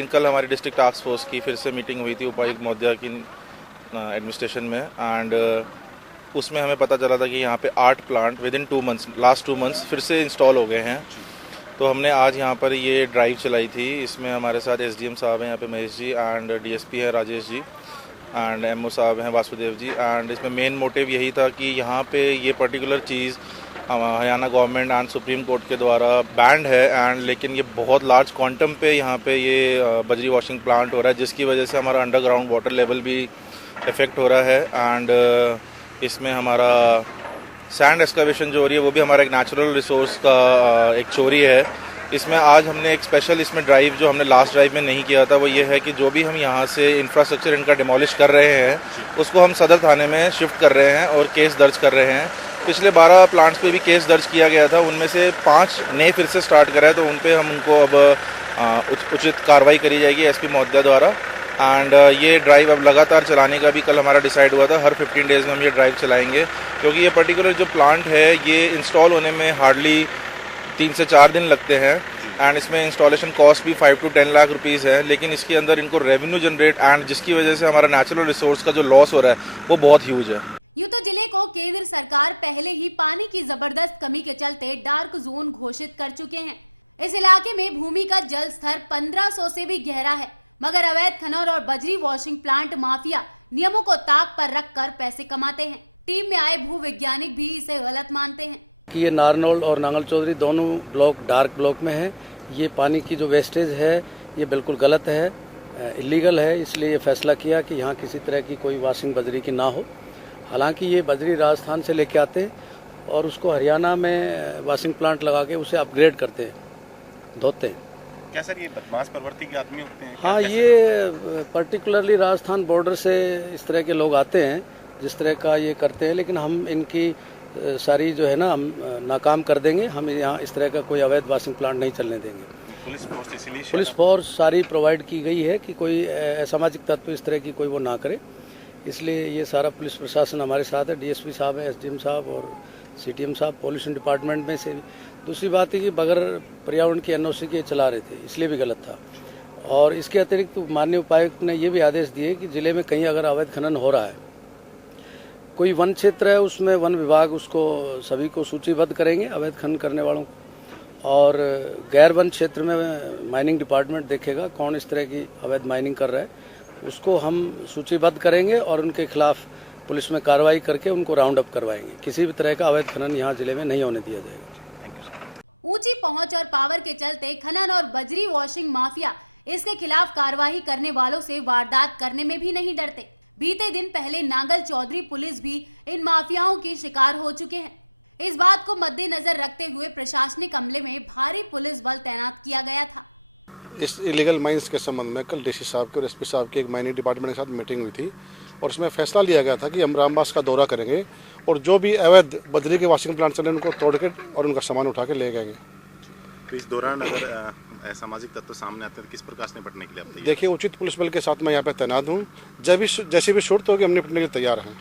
कल हमारी district task force की फिर से मीटिंग हुई थी उपायुक्त महोदया की एडमिनिस्ट्रेशन में एंड उसमें हमें पता चला था कि यहाँ पे 8 plant with in 2 months last 2 months फिर से इंस्टॉल हो गए हैं। तो हमने आज यहाँ पर ये ड्राइव चलाई थी। इसमें हमारे साथ एसडीएम साहब हैं यहाँ पे महेश जी एंड डीएसपी है राजेश जी एंड एमओ साहब हैं वासुदेव जी। एंड इसमें मेन मोटिव यही था कि यहाँ पे ये particular cheese Haryana government and supreme court के द्वारा बैंड है एंड लेकिन ये बहुत लार्ज क्वांटम पे यहाँ पे ये बजरी वॉशिंग प्लांट हो रहा है, जिसकी वजह से हमारा अंडरग्राउंड वाटर लेवल भी इफेक्ट हो रहा है। एंड इसमें हमारा सैंड एक्सकवेशन जो हो रही है वो भी हमारा एक नेचुरल रिसोर्स का एक चोरी है। इसमें आज हमने एक स्पेशल इसमें ड्राइव जो हमने लास्ट ड्राइव में नहीं किया था वो ये है कि जो भी हम यहाँ से इंफ्रास्ट्रक्चर इनका डिमोलिश कर रहे हैं उसको हम सदर थाने में शिफ्ट कर रहे हैं और केस दर्ज कर रहे हैं। पिछले 12 प्लांट्स पे भी केस दर्ज किया गया था, उनमें से 5 नए फिर से स्टार्ट करा है, तो उन पे हम उनको अब उचित कार्रवाई करी जाएगी एसपी महोदया द्वारा। एंड ये ड्राइव अब लगातार चलाने का भी कल हमारा डिसाइड हुआ था। हर 15 डेज़ में हम ये ड्राइव चलाएंगे क्योंकि ये पर्टिकुलर जो प्लांट है ये इंस्टॉल होने में हार्डली 3 से 4 दिन लगते हैं एंड इसमें इंस्टॉलेशन कॉस्ट भी 5 to 10 लाख रुपीज़ है, लेकिन इसके अंदर इनको रेवेन्यू जनरेट एंड जिसकी वजह से हमारा नेचुरल रिसोर्स का जो लॉस हो रहा है वो बहुत ह्यूज है। कि ये नारनौल और नांगल चौधरी दोनों ब्लॉक डार्क ब्लॉक में है। ये पानी की जो वेस्टेज है ये बिल्कुल गलत है, इलीगल है, इसलिए ये फैसला किया कि यहाँ किसी तरह की कोई वॉशिंग बजरी की ना हो। हालांकि ये बजरी राजस्थान से लेके आते हैं और उसको हरियाणा में वॉशिंग प्लांट लगा के उसे अपग्रेड करते हैं, धोते हैं। क्या सर ये बदमाश प्रवृत्ति के आदमी होते हैं? हाँ, ये पर्टिकुलरली राजस्थान बॉर्डर से इस तरह के लोग आते हैं जिस तरह का ये करते हैं, लेकिन हम इनकी सारी जो है ना हम नाकाम कर देंगे। हम यहाँ इस तरह का कोई अवैध वॉशिंग प्लांट नहीं चलने देंगे। पुलिस फोर्स सारी प्रोवाइड की गई है कि कोई असामाजिक तत्व इस तरह की कोई वो ना करे, इसलिए ये सारा पुलिस प्रशासन हमारे साथ है। डीएसपी साहब हैं, एसडीएम साहब और सीटीएम साहब पॉल्यूशन डिपार्टमेंट में से। दूसरी बात है कि बगैर पर्यावरण की एनओसी के चला रहे थे, इसलिए भी गलत था। और इसके अतिरिक्त माननीय उपायुक्त ने ये भी आदेश दिए कि जिले में कहीं अगर अवैध खनन हो रहा है, कोई वन क्षेत्र है उसमें वन विभाग उसको सभी को सूचीबद्ध करेंगे अवैध खनन करने वालों को, और गैर वन क्षेत्र में माइनिंग डिपार्टमेंट देखेगा कौन इस तरह की अवैध माइनिंग कर रहा है, उसको हम सूचीबद्ध करेंगे और उनके खिलाफ पुलिस में कार्रवाई करके उनको राउंड अप करवाएंगे। किसी भी तरह का अवैध खनन यहाँ जिले में नहीं होने दिया जाएगा। इस इलीगल माइंस के संबंध में कल डीसी साहब के और एसपी साहब की एक माइनिंग डिपार्टमेंट के साथ मीटिंग हुई थी और उसमें फैसला लिया गया था कि हम रामबास का दौरा करेंगे और जो भी अवैध बजरी के वॉशिंग प्लांट चले उनको तोड़ के और उनका सामान उठा के ले जाएंगे। तो इस दौरान अगर सामाजिक तत्व सामने आते हैं तो किस प्रकार से निपटने के लिए आप तैयार? देखिए, उचित पुलिस बल के साथ मैं यहाँ पे तैनात हूँ। जैसी भी शूट होगी हम निपटने के लिए तैयार हैं।